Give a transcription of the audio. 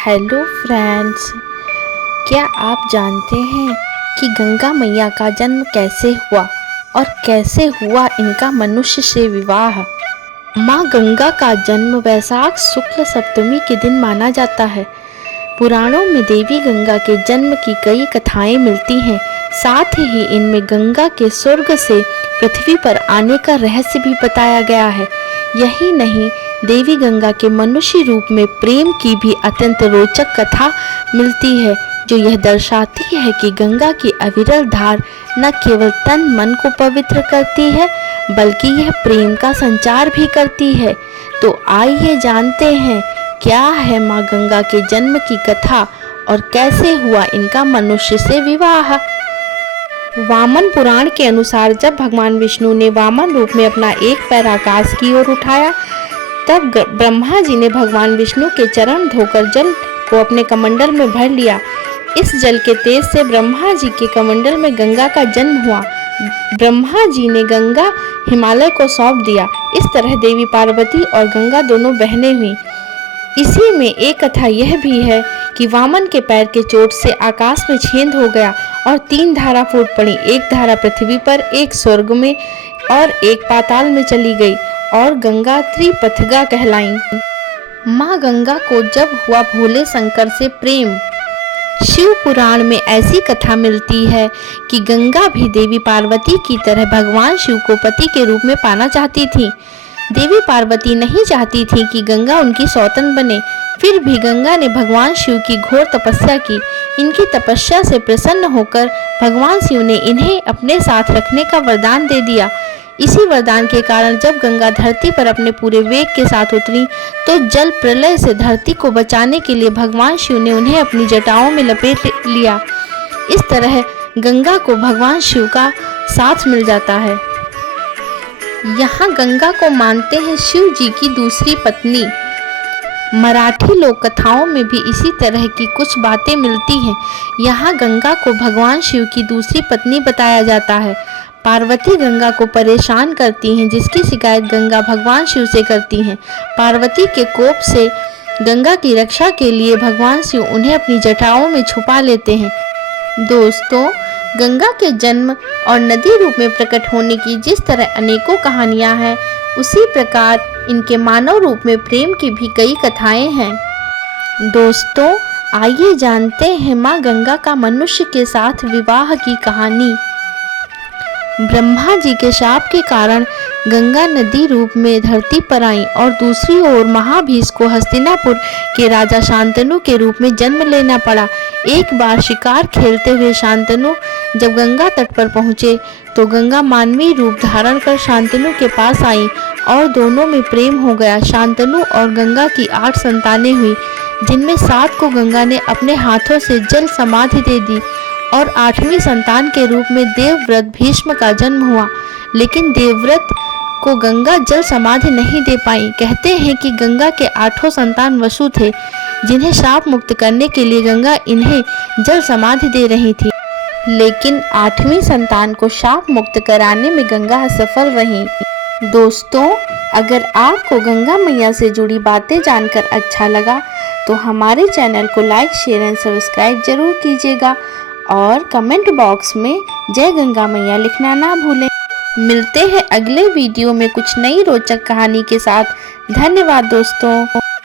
Hello friends, क्या आप जानते हैं कि गंगा मैया का जन्म कैसे हुआ और कैसे हुआ इनका मनुष्य से विवाह। माँ गंगा का जन्म वैशाख शुक्ल सप्तमी के दिन माना जाता है। पुराणों में देवी गंगा के जन्म की कई कथाएं मिलती हैं। साथ ही इनमें गंगा के स्वर्ग से पृथ्वी पर आने का रहस्य भी बताया गया है। यही नहीं, देवी गंगा के मनुष्य रूप में प्रेम की भी अत्यंत रोचक कथा मिलती है, जो यह दर्शाती है कि गंगा की अविरल धार न केवल तन मन को पवित्र करती है, बल्कि यह प्रेम का संचार भी करती है। तो आइए जानते हैं क्या है माँ गंगा के जन्म की कथा और कैसे हुआ इनका मनुष्य से विवाह। वामन पुराण के अनुसार जब भगवान विष्णु ने वामन रूप में अपना एक पैर आकाश की ओर उठाया, तब ब्रह्मा जी ने भगवान विष्णु के चरण धोकर जल को अपने कमंडल में भर लिया। इस जल के तेज से ब्रह्मा जी के कमंडल में गंगा का जन्म हुआ। ब्रह्मा जी ने गंगा हिमालय को सौंप दिया। इस तरह देवी पार्वती और गंगा दोनों बहनें हुई। इसी में एक कथा यह भी है कि वामन के पैर के चोट से आकाश में छेद हो गया और 3 धारा फूट पड़ी। एक धारा पृथ्वी पर, एक स्वर्ग में और एक पाताल में चली गई और गंगा त्रिपथगा कहलाई। माँ गंगा को जब हुआ भोले शंकर से प्रेम। शिव पुराण में ऐसी कथा मिलती है कि गंगा भी देवी पार्वती की तरह भगवान शिव को पति के रूप में पाना चाहती थी। देवी पार्वती नहीं चाहती थी कि गंगा उनकी सौतन बने, फिर भी गंगा ने भगवान शिव की घोर तपस्या की। इनकी तपस्या से प्रसन्न होकर भगवान शिव ने इन्हें अपने साथ रखने का वरदान दे दिया। इसी वरदान के कारण जब गंगा धरती पर अपने पूरे वेग के साथ उतरी, तो जल प्रलय से धरती को बचाने के लिए भगवान शिव ने उन्हें अपनी जटाओं में लपेट लिया। इस तरह गंगा को भगवान शिव का साथ मिल जाता है। यहाँ गंगा को मानते हैं शिव जी की दूसरी पत्नी। मराठी लोक कथाओं में भी इसी तरह की कुछ बातें मिलती हैं। यहाँ गंगा को भगवान शिव की दूसरी पत्नी बताया जाता है। पार्वती गंगा को परेशान करती हैं, जिसकी शिकायत गंगा भगवान शिव से करती हैं। पार्वती के कोप से गंगा की रक्षा के लिए भगवान शिव उन्हें अपनी जटाओं में छुपा लेते हैं। दोस्तों, गंगा के जन्म और नदी रूप में प्रकट होने की जिस तरह अनेकों कहानियां हैं, उसी प्रकार इनके मानव रूप में प्रेम की भी कई कथाएं हैं। दोस्तों, आइए जानते हैं माँ गंगा का मनुष्य के साथ विवाह की कहानी। ब्रह्मा जी के शाप के कारण गंगा नदी रूप में धरती पर आई और दूसरी ओर महाभीष को हस्तिनापुर के राजा शांतनु के रूप में जन्म लेना पड़ा। एक बार शिकार खेलते हुए शांतनु जब गंगा तट पर पहुंचे, तो गंगा मानवीय रूप धारण कर शांतनु के पास आई और दोनों में प्रेम हो गया। शांतनु और गंगा की 8 संतानें हुई, जिनमें 7 को गंगा ने अपने हाथों से जल समाधि दे दी और 8वीं संतान के रूप में देवव्रत भीष्म का जन्म हुआ। लेकिन देवव्रत को गंगा जल समाधि नहीं दे पाई। कहते हैं कि गंगा के 8 संतान वसु थे, जिन्हें शाप मुक्त करने के लिए गंगा इन्हें जल समाधि दे रही थी। लेकिन 8वीं संतान को शाप मुक्त कराने में गंगा असफल रही। दोस्तों, अगर आपको गंगा मैया से जुड़ी बातें जानकर अच्छा लगा, तो हमारे चैनल को लाइक, शेयर एंड सब्सक्राइब जरूर कीजिएगा और कमेंट बॉक्स में जय गंगा मैया लिखना ना भूलें। मिलते हैं अगले वीडियो में कुछ नई रोचक कहानी के साथ। धन्यवाद दोस्तों।